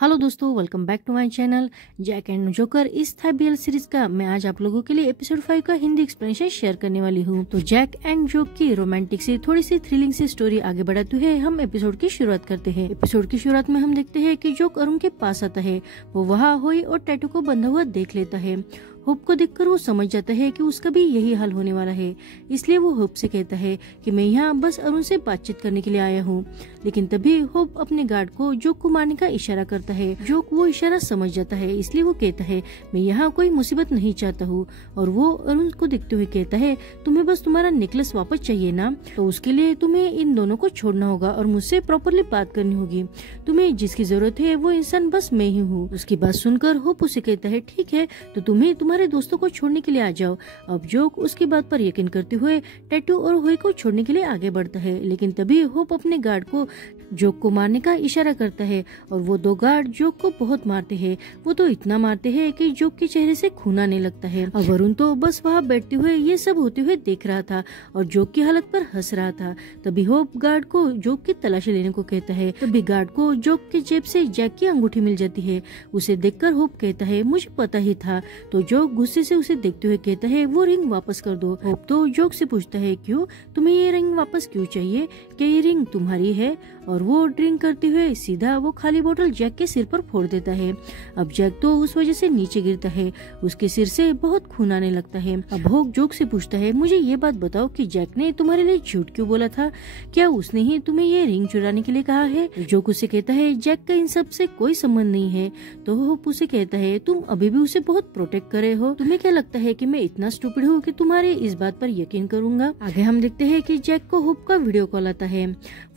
Hello दोस्तों, welcome back to my channel Jack and Joker. इस था बीएल सीरीज का मैं आज आप लोगों के लिए एपिसोड 5 का हिंदी एक्सप्लेनेशन शेयर करने वाली हूँ। तो जैक एंड जोक की रोमांटिक से थोड़ी सी थ्रिलिंग से स्टोरी आगे बढ़ाते हुए हम एपिसोड की शुरुआत करते हैं। एपिसोड की शुरुआत में हम देखते हैं कि जोक अरुण के पास आता है। वो वहाँ होई और टैटू को बंधा हुआ देख लेता है। होप को देखकर वो समझ जाता है कि उसका भी यही हाल होने वाला है, इसलिए वो होप से कहता है कि मैं यहाँ बस अरुण से बातचीत करने के लिए आया हूँ। लेकिन तभी होप अपने गार्ड को जोक को मारने का इशारा करता है। जोक वो इशारा समझ जाता है, इसलिए वो कहता है मैं यहाँ कोई मुसीबत नहीं चाहता हूँ। और वो अरुण को देखते हुए कहता है तुम्हें बस तुम्हारा नेकलेस वापस चाहिए ना, तो उसके लिए तुम्हें इन दोनों को छोड़ना होगा और मुझसे प्रॉपरली बात करनी होगी। तुम्हें जिसकी जरूरत है वो इंसान बस मैं ही हूँ। उसकी बात सुनकर होप उसे कहता है ठीक है, तो तुम्हें तुम्हारे दोस्तों को छोड़ने के लिए आ जाओ। अब जोक उसकी बात पर यकीन करते हुए टैटू और होई को छोड़ने के लिए आगे बढ़ता है। लेकिन तभी होप अपने गार्ड को जोक को मारने का इशारा करता है और वो दो गार्ड जोक को बहुत मारते हैं। वो तो इतना मारते हैं कि जोक के चेहरे से खून आने लगता है। अब अरुण तो बस वहाँ बैठते हुए ये सब होते हुए देख रहा था और जोक की हालत पर हंस रहा था। तभी होप गार्ड को जोक की तलाशी लेने को कहता है। तभी गार्ड को जोक के जेब से जैक की अंगूठी मिल जाती है। उसे देखकर होप कहता है मुझे पता ही था। तो जोक गुस्से से उसे देखते हुए कहता है वो रिंग वापस कर दो। होप तो जोक से पूछता है क्यों, तुम्हें ये रिंग वापस क्यों चाहिए, क्या ये रिंग तुम्हारी है? और वो ड्रिंक करते हुए सीधा वो खाली बोतल जैक के सिर पर फोड़ देता है। अब जैक तो उस वजह से नीचे गिरता है, उसके सिर से बहुत खून आने लगता है। अब होप जोक से पूछता है मुझे ये बात बताओ कि जैक ने तुम्हारे लिए झूठ क्यों बोला था, क्या उसने ही तुम्हें ये रिंग चुराने के लिए कहा है? जोक उसे कहता है जैक का इन सब से कोई संबंध नहीं है। तो होप उसे कहता है तुम अभी भी उसे बहुत प्रोटेक्ट कर रहे हो, तुम्हें क्या लगता है कि मैं इतना स्टूपिड हूँ कि तुम्हारे इस बात पर यकीन करूंगा? आगे हम देखते हैं कि जैक को होप का वीडियो कॉल आता है।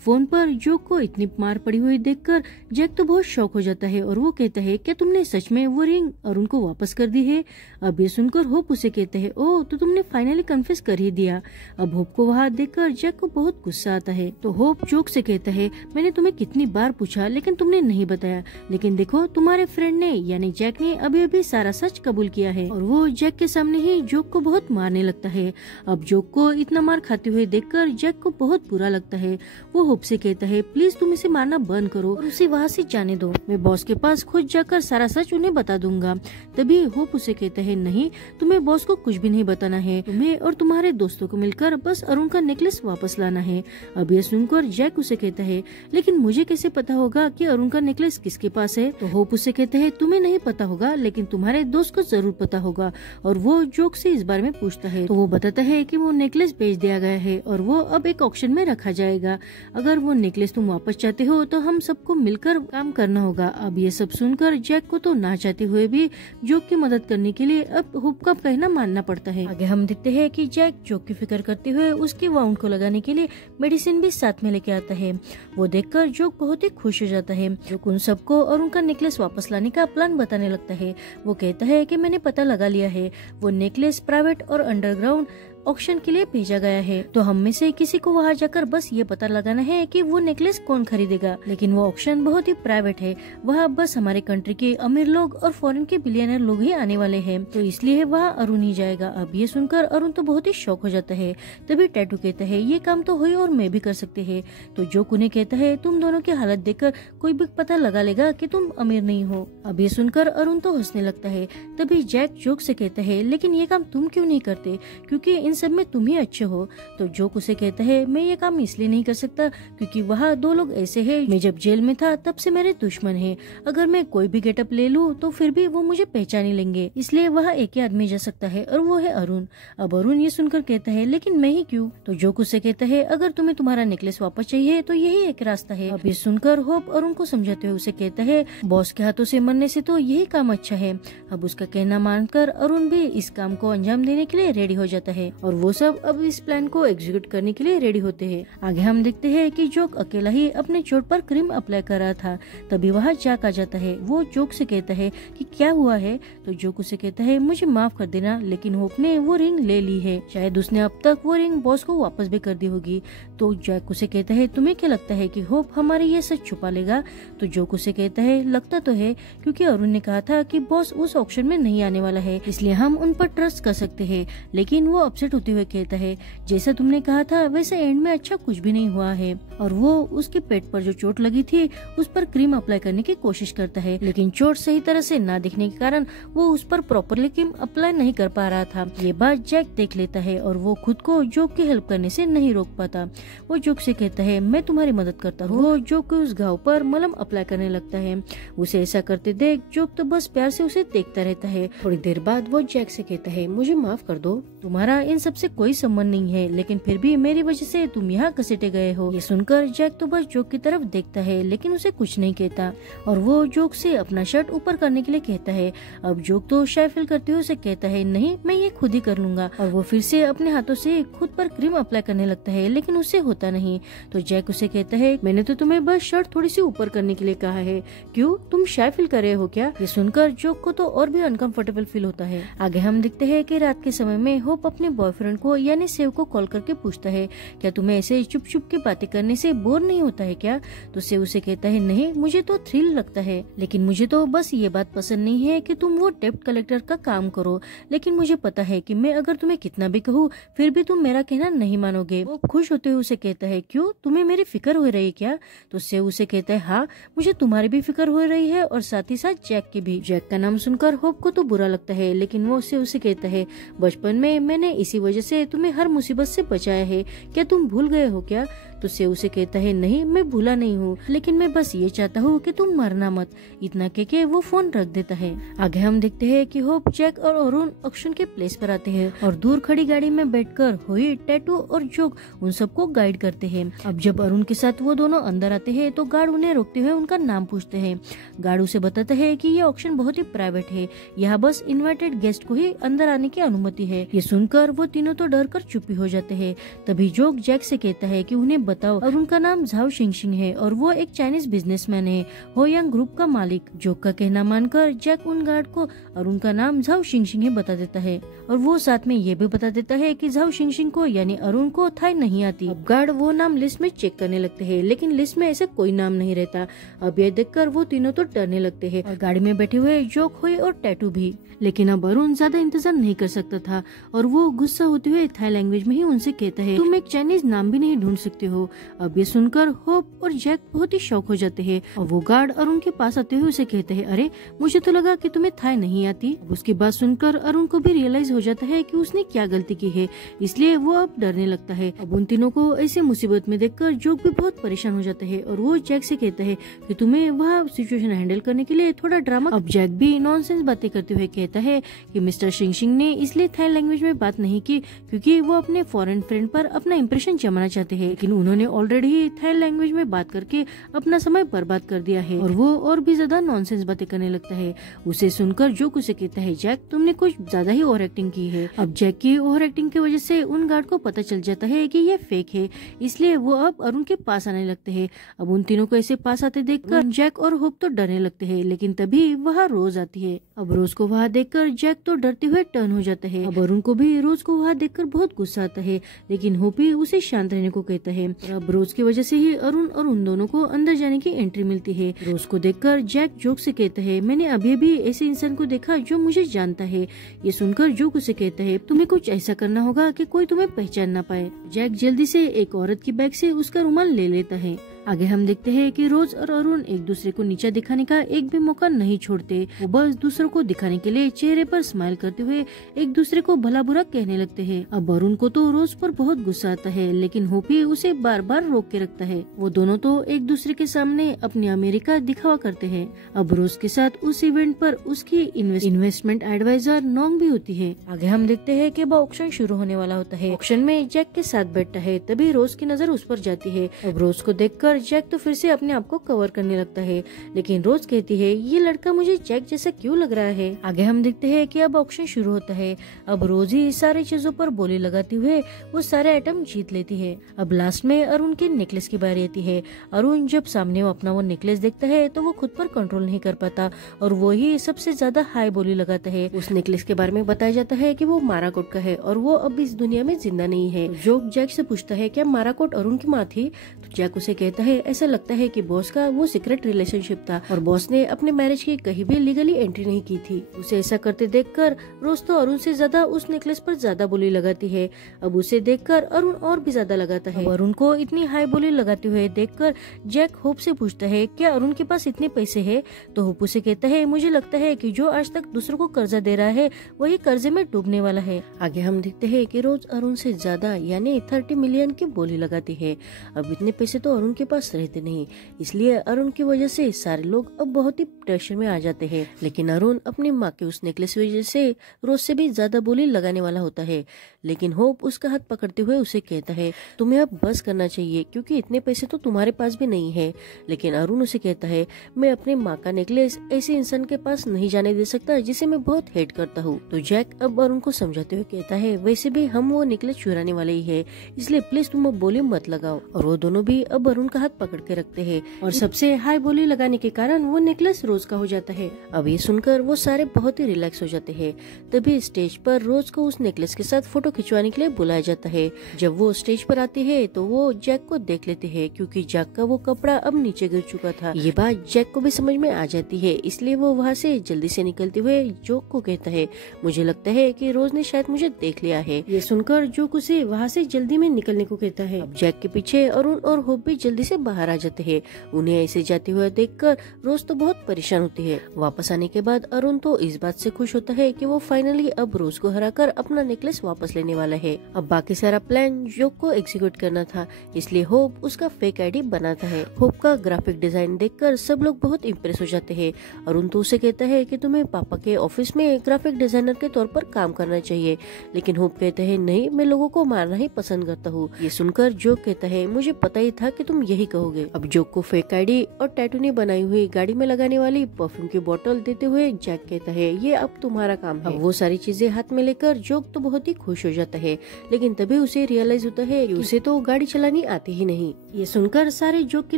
फोन पर जोक को इतनी मार पड़ी हुई देखकर जैक तो बहुत शॉक हो जाता है और वो कहता है क्या तुमने सच में वो रिंग अरुण को वापस कर दी है? अब ये सुनकर होप उसे कहते हैं ओह, तो तुमने फाइनली कन्फेस कर ही दिया। अब होप को वहाँ देखकर जैक को बहुत गुस्सा आता है। तो होप जोक से कहता है मैंने तुम्हें कितनी बार पूछा लेकिन तुमने नहीं बताया, लेकिन देखो तुम्हारे फ्रेंड ने यानी जैक ने अभी अभी सारा सच कबूल किया है। और वो जैक के सामने ही जोक को बहुत मारने लगता है। अब जोक को इतना मार खाते हुए देखकर जैक को बहुत बुरा लगता है। वो होप से कहता है प्लीज तुम इसे मारना बंद करो और उसे वहाँ से जाने दो, मैं बॉस के पास खुद जाकर सारा सच उन्हें बता दूंगा। तभी होप उसे कहता है नहीं, तुम्हें बॉस को कुछ भी नहीं बताना है, तुम्हें और तुम्हारे दोस्तों को मिलकर बस अरुण का नेकलेस वापस लाना है। अब ये सुनकर जैक उसे कहता है लेकिन मुझे कैसे पता होगा कि अरुण का नेकलेस किसके पास है? तो होप उसे कहता है तुम्हें नहीं पता होगा लेकिन तुम्हारे दोस्त को जरूर पता होगा। और वो जोक से इस बारे में पूछता है तो वो बताता है कि वो नेकलेस बेच दिया गया है और वो अब एक ऑक्शन में रखा जाएगा। अगर वो नेकलेस तुम वापस चाहते हो तो हम सबको मिलकर काम करना होगा। अब ये सब सुनकर जैक को तो ना चाहते हुए भी जोक की मदद करने के लिए अब होप का कहना मानना पड़ता है। आगे हम देखते हैं कि जैक जोक की फिक्र करते हुए उसके वाउंड को लगाने के लिए मेडिसिन भी साथ में लेके आता है। वो देखकर जोक बहुत ही खुश हो जाता है। जोक उन सबको और उनका नेकलेस वापस लाने का प्लान बताने लगता है। वो कहता है कि मैंने पता लगा लिया है, वो नेकलेस प्राइवेट और अंडरग्राउंड ऑक्शन के लिए भेजा गया है, तो हम में से किसी को वहाँ जाकर बस ये पता लगाना है कि वो नेकलेस कौन खरीदेगा। लेकिन वो ऑक्शन बहुत ही प्राइवेट है, वहाँ बस हमारे कंट्री के अमीर लोग और फॉरेन के बिलियनर लोग ही आने वाले हैं, तो इसलिए वहाँ अरुण ही जाएगा। अब ये सुनकर अरुण तो बहुत ही शौक हो जाता है। तभी टैटू कहता है ये काम तो हुई और मैं भी कर सकते हैं। तो जोक उन्हें कहता है तुम दोनों की हालत देखकर कोई भी पता लगा लेगा कि तुम अमीर नहीं हो। अब ये सुनकर अरुण तो हंसने लगता है। तभी जैक जोक से कहता है लेकिन ये काम तुम क्यों नहीं करते, क्योंकि सब में तुम ही अच्छे हो। तो जोक उसे कहता है मैं ये काम इसलिए नहीं कर सकता क्योंकि वहाँ दो लोग ऐसे हैं, मैं जब जेल में था तब से मेरे दुश्मन हैं। अगर मैं कोई भी गेटअप ले लूँ तो फिर भी वो मुझे पहचान ही लेंगे, इसलिए वहाँ एक ही आदमी जा सकता है और वो है अरुण। अब अरुण ये सुनकर कहता है लेकिन मैं ही क्यों? तो जोक उसे कहता है अगर तुम्हें तुम्हारा नेकलेस वापस चाहिए तो यही एक रास्ता है। अब ये सुनकर होप अरुण को समझाते हुए उसे कहता है बॉस के हाथों से मरने से तो यही काम अच्छा है। अब उसका कहना मानकर अरुण भी इस काम को अंजाम देने के लिए रेडी हो जाता है और वो सब अब इस प्लान को एग्जीक्यूट करने के लिए रेडी होते हैं। आगे हम देखते हैं कि जोक अकेला ही अपने चोट पर क्रीम अप्लाई कर रहा था। तभी वहाँ जैक आ जाता है। वो जोक से कहता है कि क्या हुआ है? तो जोक उसे कहता है मुझे माफ कर देना, लेकिन होप ने वो रिंग ले ली है, शायद उसने अब तक वो रिंग बॉस को वापस भी कर दी होगी। तो जैक उसे कहता है तुम्हें क्या लगता है कि होप हमारे ये सच छुपा लेगा? तो जोक उसे कहता है लगता तो है, क्योंकि अरुण ने कहा था कि बॉस उस ऑक्शन में नहीं आने वाला है, इसलिए हम उन पर ट्रस्ट कर सकते हैं। लेकिन वो अपसेट अपसेट होते हुए कहता है, जैसा तुमने कहा था वैसे एंड में अच्छा कुछ भी नहीं हुआ है। और वो उसके पेट पर जो चोट लगी थी उस पर क्रीम अप्लाई करने की कोशिश करता है, लेकिन चोट सही तरह से ना दिखने के कारण वो उस पर प्रॉपरली क्रीम अप्लाई नहीं कर पा रहा था। ये बात जैक देख लेता है और वो खुद को जोक की हेल्प करने से नहीं रोक पाता। वो जोक से कहता है, मैं तुम्हारी मदद करता हूँ। वो जोक के उस घाव पर मलम अप्लाई करने लगता है। उसे ऐसा करते देख जोक तो बस प्यार से उसे देखता रहता है। थोड़ी देर बाद वो जैक से कहता है, मुझे माफ कर दो, तुम्हारा इन सब से कोई संबंध नहीं है, लेकिन फिर भी मेरी वजह से तुम यहाँ घसीटे गए हो। ये सुनकर जैक तो बस जोक की तरफ देखता है, लेकिन उसे कुछ नहीं कहता और वो जोक से अपना शर्ट ऊपर करने के लिए कहता है। अब जोक तो शाय फील करते हुए उसे कहता है, नहीं मैं ये खुद ही कर लूंगा। और वो फिर से अपने हाथों से खुद पर क्रीम अप्लाई करने लगता है, लेकिन उससे होता नहीं। तो जैक उसे कहता है, मैंने तो तुम्हें बस शर्ट थोड़ी सी ऊपर करने के लिए कहा है, क्यों तुम शाय फील कर रहे हो क्या? ये सुनकर जोक को तो और भी अनकंफर्टेबल फील होता है। आगे हम देखते हैं कि रात के समय में होप अपने बॉयफ्रेंड को यानी सेव को कॉल करके पूछता है, क्या तुम्हें ऐसे चुप चुप की बातें करने से बोर नहीं होता है क्या? तो सेव उसे कहता है, नहीं मुझे तो थ्रिल लगता है, लेकिन मुझे तो बस ये बात पसंद नहीं है कि तुम वो डेब्ट कलेक्टर का काम करो, लेकिन मुझे पता है कि मैं अगर तुम्हें कितना भी कहूँ फिर भी तुम मेरा कहना नहीं मानोगे। वो खुश होते हुए उसे कहता है, क्यों तुम्हें मेरी फिक्र हो रही है क्या? तो सेव उसे कहता है, हाँ मुझे तुम्हारी भी फिक्र हो रही है और साथ ही साथ जैक की भी। जैक का नाम सुनकर होप को तो बुरा लगता है, लेकिन वो उसे कहता है, बचपन में मैंने इसी वजह से तुम्हें हर मुसीबत से बचाया है, क्या तुम भूल गए हो क्या? तो सेव उसे कहता है, नहीं मैं भूला नहीं हूँ, लेकिन मैं बस ये चाहता हूँ कि तुम मरना मत। इतना कह के वो फोन रख देता है। आगे हम देखते हैं कि होप, जैक और अरुण ऑक्शन के प्लेस पर आते हैं और दूर खड़ी गाड़ी में बैठकर होई, टैटू और जोक उन सबको गाइड करते हैं। अब जब अरुण के साथ वो दोनों अंदर आते हैं तो गार्ड उन्हें रोकते हुए उनका नाम पूछते हैं। गार्ड उसे बताता है कि ये ऑक्शन बहुत ही प्राइवेट है, यहाँ बस इन्वाइटेड गेस्ट को ही अंदर आने की अनुमति है। ये सुनकर वो तीनों तो डर कर चुप हो जाते हैं। तभी जोक जैक से कहता है कि उन्हें बताओ, और उनका नाम झाओ शिंगशिंग है और वो एक चाइनीज बिजनेसमैन है, होयांग ग्रुप का मालिक। जोक का कहना मानकर जैक उन गार्ड को और उनका नाम झाओ शिंगशिंग है बता देता है और वो साथ में ये भी बता देता है कि झाओ शिंगशिंग को यानी अरुण को थाई नहीं आती। अब गार्ड वो नाम लिस्ट में चेक करने लगते हैं, लेकिन लिस्ट में ऐसा कोई नाम नहीं रहता। अब ये देखकर वो तीनों तो डरने लगते हैं और गाड़ी में बैठे हुए जोक, होई और टैटू भी। लेकिन अब अरुण ज्यादा इंतजार नहीं कर सकता था और वो गुस्सा होते हुए थाई लैंग्वेज में ही उनसे कहता है, तुम एक चाइनीज नाम भी नहीं ढूंढ सकते हो। अब ये सुनकर होप और जैक बहुत ही शौक हो जाते हैं और वो गार्ड अरुण के पास आते हुए उसे कहते हैं, अरे मुझे तो लगा कि तुम्हें थाई नहीं आती। उसकी बात सुनकर अरुण को भी रियलाइज हो जाता है कि उसने क्या गलती की है, इसलिए वो अब डरने लगता है। अब उन तीनों को ऐसे मुसीबत में देखकर जोक भी बहुत परेशान हो जाता है और वो जैक से कहता है कि तुम्हें वह सिचुएशन हैंडल करने के लिए थोड़ा ड्रामा। अब जैक भी नॉनसेंस बातें करते हुए कहता है कि मिस्टर शिंगशिंग ने इसलिए थाई लैंग्वेज में बात नहीं की क्योंकि वो अपने फॉरेन फ्रेंड पर अपना इंप्रेशन जमाना चाहते हैं, लेकिन उन्होंने ऑलरेडी थाई लैंग्वेज में बात करके अपना समय बर्बाद कर दिया है। और वो और भी ज्यादा नॉनसेंस बातें करने लगता है। उसे सुनकर जोक उसे कहता है, जैक तुमने कुछ ज्यादा ही ओवर एक्टिंग की है। अब जैक की ओवर एक्टिंग की वजह से उन गार्ड को पता चल जाता है कि ये फेक है, इसलिए वो अब अरुण के पास आने लगते हैं। अब उन तीनों को ऐसे पास आते देखकर जैक और होप तो डरने लगते हैं, लेकिन तभी वहाँ रोज आती है। अब रोज को वहाँ देखकर जैक तो डरते हुए टर्न हो जाता है। अब अरुण को भी रोज को वहाँ देखकर बहुत गुस्सा आता है, लेकिन होप ही उसे शांत रहने को कहता है। अब रोज की वजह से ही अरुण और उन दोनों को अंदर जाने की एंट्री मिलती है। रोज को देखकर जैक जोक से कहता है, मैंने अभी भी ऐसे इंसान को देखा जो मुझे जानता है। ये सुनकर जोक उसे कहता है, तुम्हें कुछ ऐसा करना होगा कि कोई तुम्हें पहचान ना पाए। जैक जल्दी से एक औरत की बैग से उसका रुमाल ले लेता है। आगे हम देखते हैं कि रोज और अरुण एक दूसरे को नीचा दिखाने का एक भी मौका नहीं छोड़ते। वो बस दूसरों को दिखाने के लिए चेहरे पर स्माइल करते हुए एक दूसरे को भला बुरा कहने लगते हैं। अब अरुण को तो रोज पर बहुत गुस्सा आता है, लेकिन होपी उसे बार बार रोक के रखता है। वो दोनों तो एक दूसरे के सामने अपनी अमेरिका दिखावा करते हैं। अब रोज के साथ उस इवेंट पर उसकी इन्वेस्टमेंट एडवाइजर नोंग भी होती है। आगे हम देखते हैं कि अब ऑक्शन शुरू होने वाला होता है। ऑक्शन में जैक के साथ बैठता है, तभी रोज की नजर उस पर जाती है। अब रोज को देखकर जैक तो फिर से अपने आप को कवर करने लगता है, लेकिन रोज कहती है, ये लड़का मुझे जैक जैसा क्यों लग रहा है। आगे हम देखते हैं कि अब ऑक्शन शुरू होता है। अब रोज ही सारी चीजों पर बोली लगाते हुए वो सारे आइटम जीत लेती है। अब लास्ट में अरुण के नेकलेस की बारी आती है। अरुण जब सामने वो अपना वो नेकलेस देखता है तो वो खुद पर कंट्रोल नहीं कर पाता और वो ही सबसे ज्यादा हाई बोली लगाता है। उस नेकलेस के बारे में बताया जाता है कि वो माराकोट का है और वो अब इस दुनिया में जिंदा नहीं है। जोक जैक से पूछता है, क्या माराकोट अरुण की माँ थी? तो जैक उसे कहता कहता है ऐसा लगता है कि बॉस का वो सीक्रेट रिलेशनशिप था और बॉस ने अपने मैरिज की कहीं भी लीगली एंट्री नहीं की थी। उसे ऐसा करते देखकर रोज तो अरुण से ज्यादा उस नेकलेस पर ज्यादा बोली लगाती है। अब उसे देखकर अरुण और भी ज्यादा लगाता है। अरुण को इतनी हाई बोली लगाते हुए देखकर जैक होप से पूछता है क्या अरुण के पास इतने पैसे है? तो होप उसे कहता है मुझे लगता है कि जो आज तक दूसरों को कर्जा दे रहा है वही कर्जे में डूबने वाला है। आगे हम देखते हैं कि रोज अरुण से ज्यादा यानी 30 मिलियन की बोली लगाती है। अब इतने पैसे तो अरुण के पास रहते नहीं, इसलिए अरुण की वजह से सारे लोग अब बहुत ही प्रेशर में आ जाते हैं। लेकिन अरुण अपनी माँ के उस नेकलेस वजह से रोज से भी ज्यादा बोली लगाने वाला होता है। लेकिन होप उसका हाथ पकड़ते हुए उसे कहता है तुम्हें अब बस करना चाहिए क्योंकि इतने पैसे तो तुम्हारे पास भी नहीं है। लेकिन अरुण उसे कहता है मैं अपने माँ का नेकलेस ऐसे इंसान के पास नहीं जाने दे सकता जिसे मैं बहुत हेट करता हूँ। तो जैक अब अरुण को समझाते हुए कहता है वैसे भी हम वो नेकलेस चुराने वाले ही है, इसलिए प्लीज तुम अब बोली मत लगाओ। और वो दोनों भी अब अरुण का हाथ पकड़ के रखते हैं और सबसे हाई बोली लगाने के कारण वो नेकलेस रोज का हो जाता है। अब ये सुनकर वो सारे बहुत ही रिलैक्स हो जाते हैं। तभी स्टेज पर रोज को उस नेकलेस के साथ फोटो खिंचवाने के लिए बुलाया जाता है। जब वो स्टेज पर आती है तो वो जैक को देख लेते हैं क्योंकि जैक का वो कपड़ा अब नीचे गिर चुका था। ये बात जैक को भी समझ में आ जाती है, इसलिए वो वहाँ से जल्दी से निकलते हुए जोक को कहता है मुझे लगता है कि रोज ने शायद मुझे देख लिया है। ये सुनकर जोक उसे वहाँ से जल्दी में निकलने को कहता है। अब जैक के पीछे अरुण और होप भी जल्दी से बाहर आ जाते हैं। उन्हें ऐसे जाते हुए देखकर रोज तो बहुत परेशान होती है। वापस आने के बाद अरुण तो इस बात से खुश होता है कि वो फाइनली अब रोज को हराकर अपना नेकलेस वापस लेने वाला है। अब बाकी सारा प्लान जोक को एग्जीक्यूट करना था, इसलिए होप उसका फेक आईडी बनाता है। होप का ग्राफिक डिजाइन देखकर सब लोग बहुत इम्प्रेस हो जाते हैं। अरुण तो उसे कहता है कि तुम्हें पापा के ऑफिस में ग्राफिक डिजाइनर के तौर पर काम करना चाहिए। लेकिन होप कहते हैं नहीं, मैं लोगों को मारना ही पसंद करता हूँ। ये सुनकर जोक कहता है मुझे पता ही था कि तुम यही कहोगे। अब जोक को फेक आईडी और टैटू ने बनाई हुई गाड़ी में लगाने वाली परफ्यूम की बोतल देते हुए जैक कहता है ये अब तुम्हारा काम है। अब वो सारी चीजें हाथ में लेकर जोक तो बहुत ही खुश हो जाता है। लेकिन तभी उसे रियलाइज होता है कि उसे तो गाड़ी चलानी आती ही नहीं। ये सुनकर सारे जोक के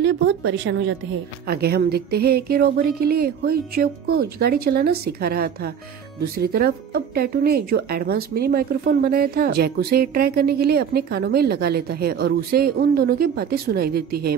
लिए बहुत परेशान हो जाते हैं। आगे हम देखते हैं कि रॉबरी के लिए होई जोक को गाड़ी चलाना सिखा रहा था। दूसरी तरफ अब टैटू ने जो एडवांस मिनी माइक्रोफोन बनाया था जैक उसे ट्राई करने के लिए अपने कानों में लगा लेता है और उसे उन दोनों की बातें सुनाई देती है।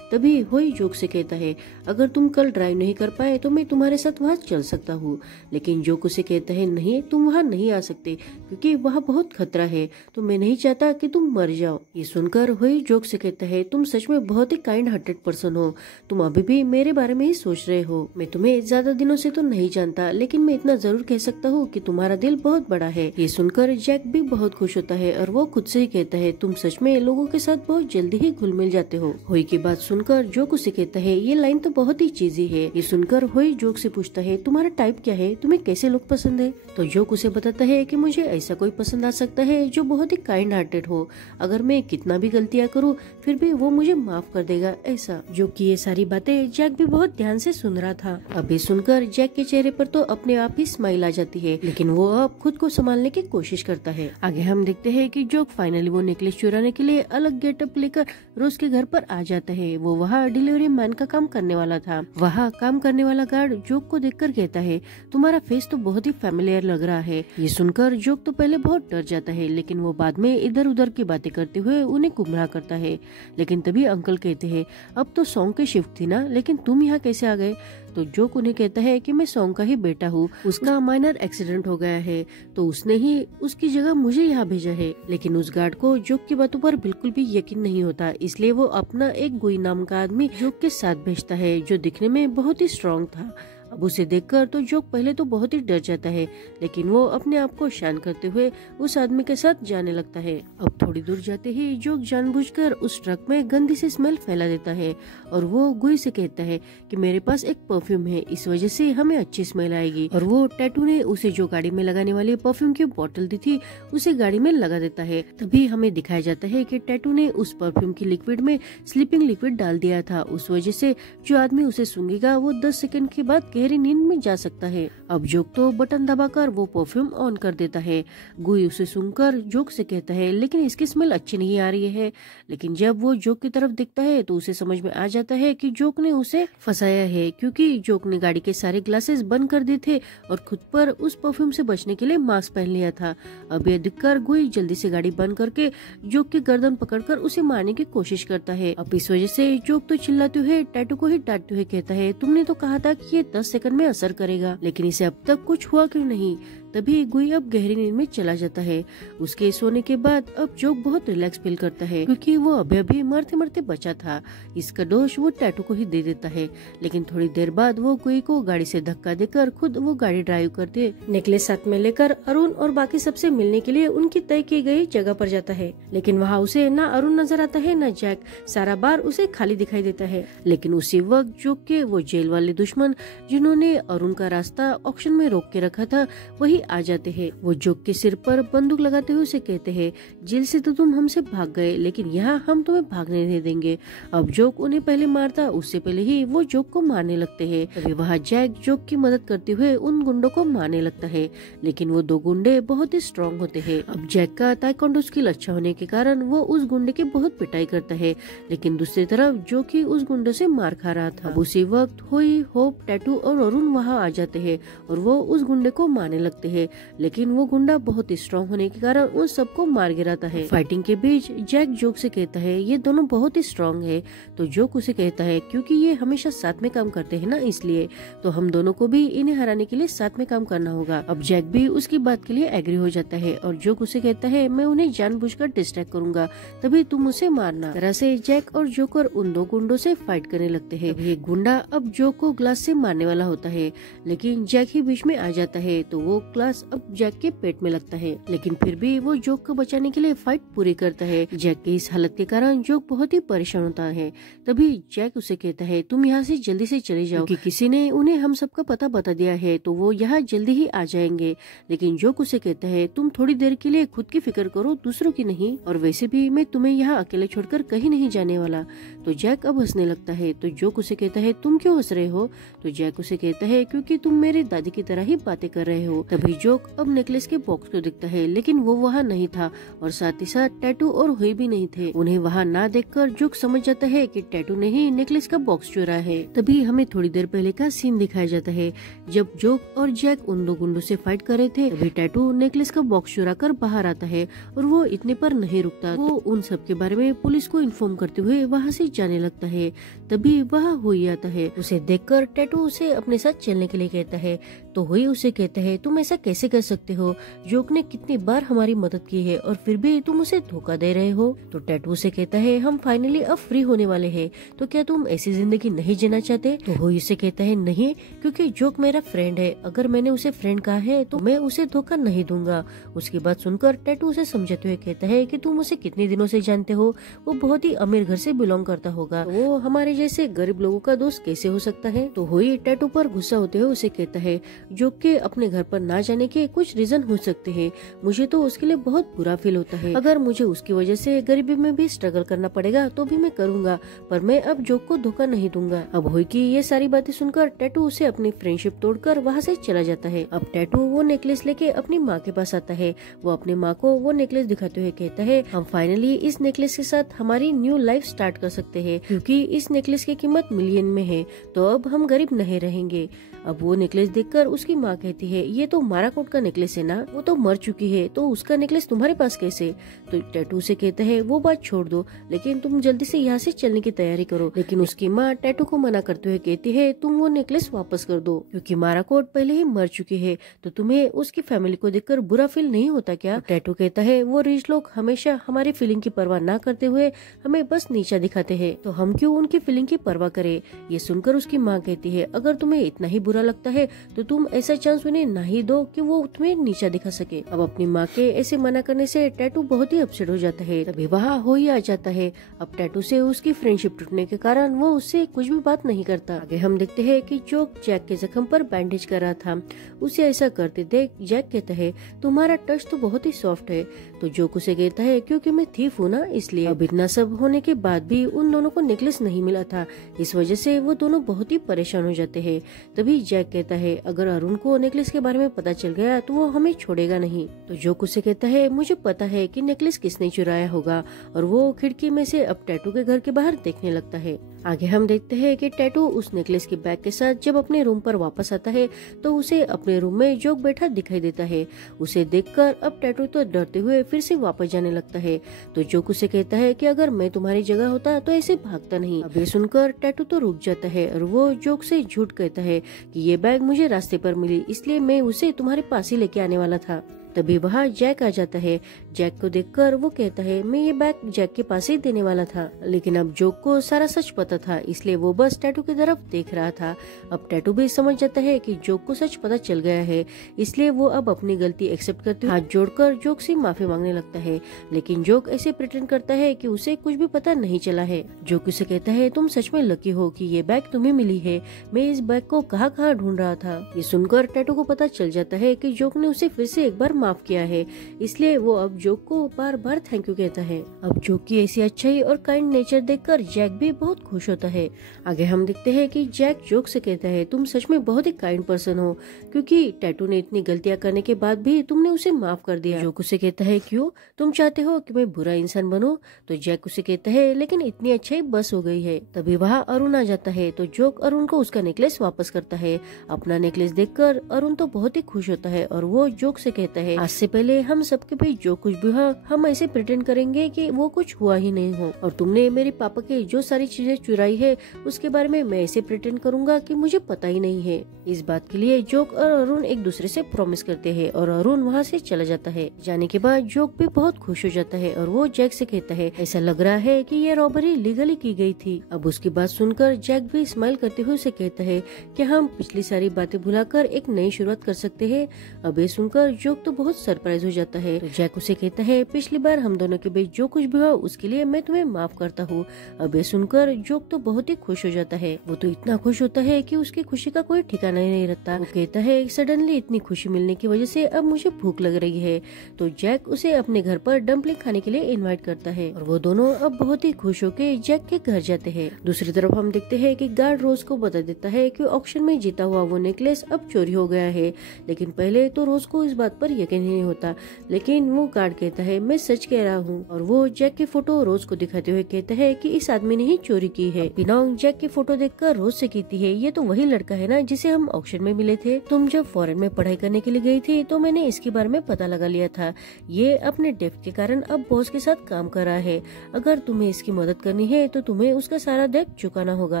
तभी होई जोक से कहता है अगर तुम कल ड्राइव नहीं कर पाए तो मैं तुम्हारे साथ वहाँ चल सकता हूँ। लेकिन जोक उसे कहता है नहीं, तुम वहाँ नहीं आ सकते क्योंकि वहाँ बहुत खतरा है, तो मैं नहीं चाहता कि तुम मर जाओ। ये सुनकर होई जोक से कहता है तुम सच में बहुत ही काइंड हार्टेड पर्सन हो, तुम अभी भी मेरे बारे में ही सोच रहे हो। मैं तुम्हें ज्यादा दिनों से तो नहीं जानता, लेकिन मैं इतना जरूर कह सकता हूँ कि तुम्हारा दिल बहुत बड़ा है। ये सुनकर जैक भी बहुत खुश होता है और वो खुद से ही कहता है तुम सच में लोगों के साथ बहुत जल्दी ही घुल मिल जाते हो। होई की बात सुनकर जोक उसे कहता है ये लाइन तो बहुत ही चीजी है। ये सुनकर होई जोक से पूछता है तुम्हारा टाइप क्या है, तुम्हें कैसे लोग पसंद है? तो जोक उसे बताता है कि मुझे ऐसा कोई पसंद आ सकता है जो बहुत ही काइंड हार्टेड हो, अगर मैं कितना भी गलतियाँ करूँ फिर भी वो मुझे माफ कर देगा ऐसा। जो कि ये सारी बातें जैक भी बहुत ध्यान से सुन रहा था। अब ये सुनकर जैक के चेहरे पर तो अपने आप ही स्माइल आ जाती है, लेकिन वो अब खुद को संभालने की कोशिश करता है। आगे हम देखते हैं कि जोक फाइनली वो नेकलेस चुराने के लिए अलग गेटअप लेकर रोज के घर पर आ जाता है। वो वहाँ डिलीवरी मैन का काम करने वाला था। वहाँ काम करने वाला गार्ड जोक को देखकर कहता है तुम्हारा फेस तो बहुत ही फैमिलियर लग रहा है। ये सुनकर जोक तो पहले बहुत डर जाता है, लेकिन वो बाद में इधर उधर की बातें करते हुए उन्हें गुमराह करता है। लेकिन तभी अंकल कहते हैं अब तो सॉन्ग की शिफ्ट थी ना, लेकिन तुम यहाँ कैसे आ गए? तो जोक उन्हें कहता है कि मैं सॉन्ग का ही बेटा हूँ, उसका माइनर एक्सीडेंट हो गया है तो उसने ही उसकी जगह मुझे यहाँ भेजा है। लेकिन उस गार्ड को जोक की बातों पर बिल्कुल भी यकीन नहीं होता, इसलिए वो अपना एक गुई नाम का आदमी जोक के साथ भेजता है जो दिखने में बहुत ही स्ट्रॉन्ग था। अब उसे देखकर तो जोक पहले तो बहुत ही डर जाता है, लेकिन वो अपने आप को शांत करते हुए उस आदमी के साथ जाने लगता है। अब थोड़ी दूर जाते ही जोक जानबूझकर उस ट्रक में गंदी सी स्मेल फैला देता है और वो गुई से कहता है कि मेरे पास एक परफ्यूम है, इस वजह से हमें अच्छी स्मेल आएगी। और वो टैटू ने उसे जो गाड़ी में लगाने वाली परफ्यूम की बोतल दी थी उसे गाड़ी में लगा देता है। तभी हमें दिखाया जाता है कि टैटू ने उस परफ्यूम की लिक्विड में स्लीपिंग लिक्विड डाल दिया था, उस वजह से जो आदमी उसे सूंघेगा वो 10 सेकंड के बाद गहरी नींद में जा सकता है। अब जोक तो बटन दबाकर वो परफ्यूम ऑन कर देता है। गुई उसे सुनकर जोक से कहता है लेकिन इसकी स्मेल अच्छी नहीं आ रही है। लेकिन जब वो जोक की तरफ देखता है तो उसे समझ में आ जाता है कि जोक ने उसे फंसाया है, क्योंकि जोक ने गाड़ी के सारे ग्लासेस बंद कर दिए थे और खुद पर उस परफ्यूम से बचने के लिए मास्क पहन लिया था। अब यह देखकर गुई जल्दी से गाड़ी बंद करके जोक की गर्दन पकड़कर उसे मारने की कोशिश करता है। अब इस वजह से जोक तो चिल्लाते हुए टैटू को ही डांटते हुए कहता है तुमने तो कहा था कि ये 10 सेकंड में असर करेगा, लेकिन इसे अब तक कुछ हुआ क्यों नहीं। तभी गुई अब गहरी नींद में चला जाता है। उसके सोने के बाद अब जोक बहुत रिलैक्स फील करता है, क्योंकि वो अभी अभी मरते मरते बचा था। इसका दोष वो टैटू को ही दे देता है। लेकिन थोड़ी देर बाद वो गुई को गाड़ी से धक्का देकर खुद वो गाड़ी ड्राइव करते नेकलेस साथ में लेकर अरुण और बाकी सबसे मिलने के लिए उनकी तय की गई जगह पर जाता है। लेकिन वहाँ उसे न अरुण नजर आता है न जैक। सारा बार उसे खाली दिखाई देता है। लेकिन उसी वक्त जोक के वो जेल वाले दुश्मन जिन्होंने अरुण का रास्ता ऑक्शन में रोक के रखा था वही आ जाते हैं। वो जोक के सिर पर बंदूक लगाते हुए उसे कहते हैं जेल से तो तुम हमसे भाग गए, लेकिन यहाँ हम तुम्हें भागने नहीं देंगे। अब जोक उन्हें पहले मारता उससे पहले ही वो जोक को मारने लगते हैं। तभी वहाँ जैक जोक की मदद करते हुए उन गुंडों को मारने लगता है। लेकिन वो दो गुंडे बहुत ही स्ट्रॉन्ग होते हैं। अब जैक का ताइक्वांडो स्किल अच्छा होने के कारण वो उस गुंडे की बहुत पिटाई करता है। लेकिन दूसरी तरफ जो कि उस गुंडे से मार खा रहा था। अब उसी वक्त हुई, होप, टैटू और अरुण वहाँ आ जाते हैं और वो उस गुंडे को मारने लगते हैं। लेकिन वो गुंडा बहुत ही स्ट्रॉन्ग होने के कारण उन सबको मार गिराता है। फाइटिंग के बीच जैक जोक से कहता है ये दोनों बहुत ही स्ट्रॉन्ग है। तो जोक उसे कहता है क्योंकि ये हमेशा साथ में काम करते हैं ना, इसलिए तो हम दोनों को भी इन्हें हराने के लिए साथ में काम करना होगा। अब जैक भी उसकी बात के लिए एग्री हो जाता है और जोक उसे कहता है मैं उन्हें जानबूझकर डिस्ट्रैक्ट करूंगा, तभी तुम उसे मारना। तरह से जैक और जोकर उन दो गुंडों से फाइट करने लगते हैं। ये गुंडा अब जोक को ग्लास से मारने वाला होता है, लेकिन जैक ही बीच में आ जाता है तो वो ग्लास अब जैक के पेट में लगता है। लेकिन फिर भी वो जोक को बचाने के लिए फाइट पूरी करता है। जैक की इस हालत के कारण जोक बहुत ही परेशान होता है। तभी जैक उसे कहता है तुम यहाँ से जल्दी से चले जाओ, क्योंकि किसी ने उन्हें हम सबका पता बता दिया है, तो वो यहाँ जल्दी ही आ जाएंगे। लेकिन जोक उसे कहता है तुम थोड़ी देर के लिए खुद की फिक्र करो, दूसरों की नहीं, और वैसे भी मैं तुम्हें यहाँ अकेले छोड़कर कहीं नहीं जाने वाला। तो जैक अब हंसने लगता है। तो जोक उसे कहता है तुम क्यों हंस रहे हो। तो जैक उसे कहता है क्योंकि तुम मेरे दादी की तरह ही बातें कर रहे हो। तभी जोक अब नेकलेस के बॉक्स को दिखता है, लेकिन वो वहाँ नहीं था और साथ ही साथ टैटू और हुई भी नहीं थे। उन्हें वहाँ ना देखकर जोक समझ जाता है कि टैटू ने ही नेकलेस का बॉक्स चुरा है। तभी हमें थोड़ी देर पहले का सीन दिखाया जाता है जब जोक और जैक उन दो गुंडों से फाइट कर रहे थे। तभी टैटू नेकलेस का बॉक्स चुरा कर बाहर आता है और वो इतने पर नहीं रुकता। वो उन सब के बारे में पुलिस को इन्फॉर्म करते हुए वहाँ से जाने लगता है। तभी वहाँ हुई आता है। उसे देखकर टैटू उसे अपने साथ चलने के लिए कहता है। तो हुई उसे कहता है तुम ऐसा कैसे कर सकते हो, जोक ने कितनी बार हमारी मदद की है और फिर भी तुम उसे धोखा दे रहे हो। तो टैटू से कहता है हम फाइनली अब फ्री होने वाले हैं, तो क्या तुम ऐसी जिंदगी नहीं जीना चाहते। तो हुई उसे कहता है नहीं, क्योंकि जोक मेरा फ्रेंड है, अगर मैंने उसे फ्रेंड कहा है तो मैं उसे धोखा नहीं दूंगा। उसकी बात सुनकर टैटू उसे समझाते हुए कहता है कि तुम उसे कितने दिनों से जानते हो, वो बहुत ही अमीर घर से बिलोंग करता होगा, वो हमारे जैसे गरीब लोगों का दोस्त कैसे हो सकता है। तो हुई टैटू पर गुस्सा होते हुए उसे कहता है जोक के अपने घर पर ना जाने के कुछ रीजन हो सकते हैं, मुझे तो उसके लिए बहुत बुरा फील होता है। अगर मुझे उसकी वजह से गरीबी में भी स्ट्रगल करना पड़ेगा तो भी मैं करूंगा, पर मैं अब जोक को धोखा नहीं दूंगा। अब हुई की ये सारी बातें सुनकर टैटू उसे अपनी फ्रेंडशिप तोड़कर वहाँ से चला जाता है। अब टैटू वो नेकलेस लेके अपनी माँ के पास आता है। वो अपनी माँ को वो नेकलेस दिखाते हुए कहता है हम फाइनली इस नेकलेस के साथ हमारी न्यू लाइफ स्टार्ट कर सकते हैं, क्योंकि इस नेकलेस की कीमत मिलियन में है, तो अब हम गरीब नहीं रहेंगे। अब वो नेकलेस देखकर उसकी माँ कहती है ये तो माराकोट का नेकलेस है ना, वो तो मर चुकी है, तो उसका नेकलेस तुम्हारे पास कैसे। तो टैटू से कहता है वो बात छोड़ दो, लेकिन तुम जल्दी से यहाँ से चलने की तैयारी करो। लेकिन उसकी माँ टैटू को मना करते हुए कहती है तुम वो नेकलेस वापस कर दो, क्योंकि माराकोट पहले ही मर चुकी है, तो तुम्हें उसकी फैमिली को देखकर बुरा फील नहीं होता क्या। तो टैटू कहता है वो रिच लोग हमेशा हमारी फीलिंग की परवाह ना करते हुए हमें बस नीचा दिखाते हैं, तो हम क्यों उनकी फीलिंग की परवाह करें। ये सुनकर उसकी माँ कहती है अगर तुम्हें इतना ही बुरा लगता है तो तुम ऐसा चांस उन्हें ना ही दो कि वो तुम्हें नीचा दिखा सके। अब अपनी माँ के ऐसे मना करने से टैटू बहुत ही अपसेट हो जाता है। तभी वहाँ हुई आ जाता है। अब टैटू से उसकी फ्रेंडशिप टूटने के कारण वो उससे कुछ भी बात नहीं करता। आगे हम देखते हैं कि जोक जैक के जख्म पर बैंडेज कर रहा था। उसे ऐसा करते देख जैक कहता है तुम्हारा टच तो बहुत ही सॉफ्ट है। तो जोक उसे कहता है क्योंकि मैं थीफ हूँ ना, इसलिए। अब इतना सब होने के बाद भी उन दोनों को नेकलेस नहीं मिला था, इस वजह से वो दोनों बहुत ही परेशान हो जाते हैं। तभी जैक कहता है अगर अरुण को नेकलेस के बारे में पता चल गया तो वो हमें छोड़ेगा नहीं। तो जोक उसे कहता है मुझे पता है कि नेकलेस किसने चुराया होगा, और वो खिड़की में से अब टैटू के घर के बाहर देखने लगता है। आगे हम देखते हैं कि टैटू उस नेकलेस के बैग के साथ जब अपने रूम पर वापस आता है तो उसे अपने रूम में जोक बैठा दिखाई देता है। उसे देखकर अब टैटू तो डरते हुए फिर से वापस जाने लगता है। तो जोक उसे कहता है कि अगर मैं तुम्हारी जगह होता तो ऐसे भागता नहीं। अब ये सुनकर टैटू तो रुक जाता है और वो जोक से झूठ कहता है कि ये बैग मुझे रास्ते पर मिली, इसलिए मैं उसे तुम्हारे पास ही लेके आने वाला था। तभी वहाँ जैक आ जाता है। जैक को देखकर वो कहता है मैं ये बैग जैक के पास ही देने वाला था, लेकिन अब जोक को सारा सच पता था, इसलिए वो बस टैटू की तरफ देख रहा था। अब टैटू भी समझ जाता है कि जोक को सच पता चल गया है, इसलिए वो अब अपनी गलती एक्सेप्ट करते हुए हाथ जोड़कर जोक से माफी मांगने लगता है। लेकिन जोक ऐसे प्रिटेंड करता है कि उसे कुछ भी पता नहीं चला है। जोक उसे कहता है तुम सच में लकी हो कि ये बैग तुम्हें मिली है, मैं इस बैग को कहाँ कहाँ ढूंढ रहा था। ये सुनकर टैटू को पता चल जाता है कि जोक ने उसे फिर से एक बार माफ किया है, इसलिए वो अब जोक को बार बार थैंक यू कहता है। अब जोक की ऐसी अच्छाई और काइंड नेचर देखकर जैक भी बहुत खुश होता है। आगे हम देखते हैं कि जैक जोक से कहता है तुम सच में बहुत ही काइंड पर्सन हो, क्योंकि टैटू ने इतनी गलतियां करने के बाद भी तुमने उसे माफ कर दिया। जोक उसे कहता है क्यों, तुम चाहते हो कि मैं बुरा इंसान बनूं? तो जैक उसे कहता है लेकिन इतनी अच्छाई बस हो गई है। तभी वहाँ अरुण आ जाता है। तो जोक अरुण को उसका नेकलेस वापस करता है। अपना नेकलेस देखकर अरुण तो बहुत ही खुश होता है और वो जोक से कहता है आज से पहले हम सबके बीच जो कुछ भी हुआ हम ऐसे प्रिटेंड करेंगे कि वो कुछ हुआ ही नहीं हो, और तुमने मेरे पापा के जो सारी चीजें चुराई है उसके बारे में मैं ऐसे प्रिटेंड करूंगा कि मुझे पता ही नहीं है। इस बात के लिए जोक और अरुण एक दूसरे से प्रॉमिस करते हैं और अरुण वहाँ से चला जाता है। जाने के बाद जोक भी बहुत खुश हो जाता है और वो जैक से कहता है ऐसा लग रहा है कि ये रॉबरी लीगली की गई थी। अब उसकी बात सुनकर जैक भी स्माइल करते हुए उसे कहता है कि हम पिछली सारी बातें भुलाकर एक नई शुरुआत कर सकते हैं। अब ये सुनकर जोक तो बहुत सरप्राइज हो जाता है। तो जैक उसे कहता है पिछली बार हम दोनों के बीच जो कुछ भी हुआ उसके लिए मैं तुम्हें माफ करता हूँ। अब ये सुनकर जोक तो बहुत ही खुश हो जाता है। वो तो इतना खुश होता है कि उसकी खुशी का कोई ठिकाना नहीं रहता। वो कहता है सडनली इतनी खुशी मिलने की वजह से अब मुझे भूख लग रही है। तो जैक उसे अपने घर पर डम्पलिंग खाने के लिए इन्वाइट करता है और वो दोनों अब बहुत ही खुश होकर जैक के घर जाते हैं। दूसरी तरफ हम देखते हैं कि गार्ड रोज को बता देता है कि ऑक्शन में जीता हुआ वो नेकलेस अब चोरी हो गया है। लेकिन पहले तो रोज को इस बात पर यकीन नहीं होता, लेकिन वो गार्ड कहता है मैं सच कह रहा हूँ, और वो जैक की फोटो रोज को दिखाते हुए कहता है कि इस आदमी ने ही चोरी की है। पिनोंग जैक की फोटो देखकर रोज से कहती है ये तो वही लड़का है ना जिसे हम ऑक्शन में मिले थे। तुम जब फॉरेन में पढ़ाई करने के लिए गई थी तो मैंने इसके बारे में पता लगा लिया था। ये अपने डेब्ट के कारण अब बॉस के साथ काम कर रहा है। अगर तुम्हें इसकी मदद करनी है तो तुम्हें उसका सारा डेब्ट चुकाना होगा।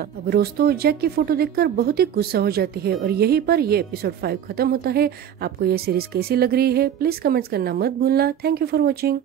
अब रोज तो जैक की फोटो देखकर बहुत ही गुस्सा हो जाती है और यहीं पर ये एपिसोड 5 खत्म होता है। आपको ये सीरीज कैसी लग रही है प्लीज कमेंट्स करना मत भूलना। Thank you for watching.